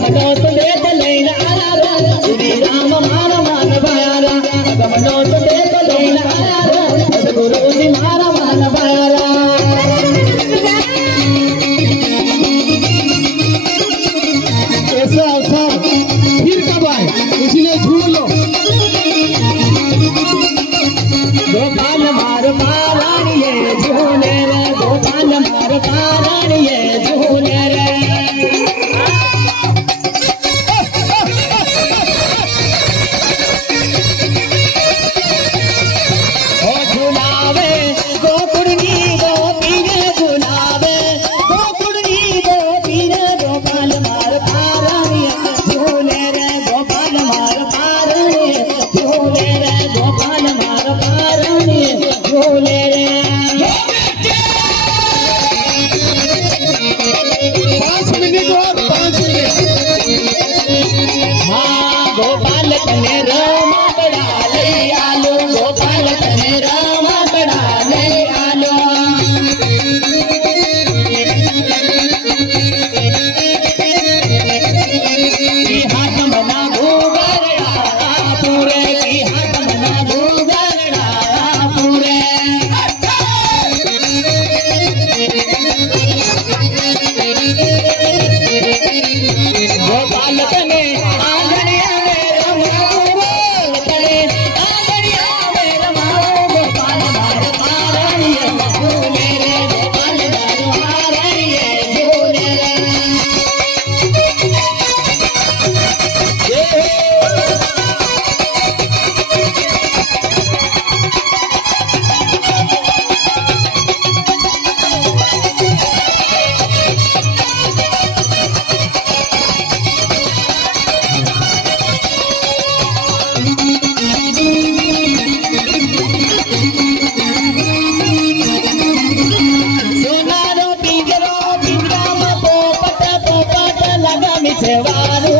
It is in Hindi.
गमनो तुझे चलेना आरा श्री राम मारा मान बायारा गमनो तुझे चलेना आरा सदगुरु जी मारा मान बायारा ऐसा अवसर फिर कब आए इसलिए झूठ लो गोपाल मार पारानिये झूले रे गोपाल मार पारानिये झूले रे ओ झूलावे गोकुड़नी गोपीरे झूलावे गोकुड़नी गोपीरे गोपाल मार पारानिये झूले रे गोपाल मार पारानिये झूले रे गोपाल मार पारानिये झूले रे 5 मिनट और 5 मिनट हाँ गोपाल तने रामा बड़ा ले आलो गोपाल तने रामा बड़ा ले आलो की हाथ मना भूगरड़ा पूरे की हाथ मना भूगरड़ा पूरे गोपाल तने आंगनिया में रमाओ गोपाल तने आंगनिया में रमाओ गोपाल मार पारानिये झूले रे गोपाल मार पारानिये झूले रे सोनारो पिंजरो पिंजरा में पोपट पोपट लगा मिठवारू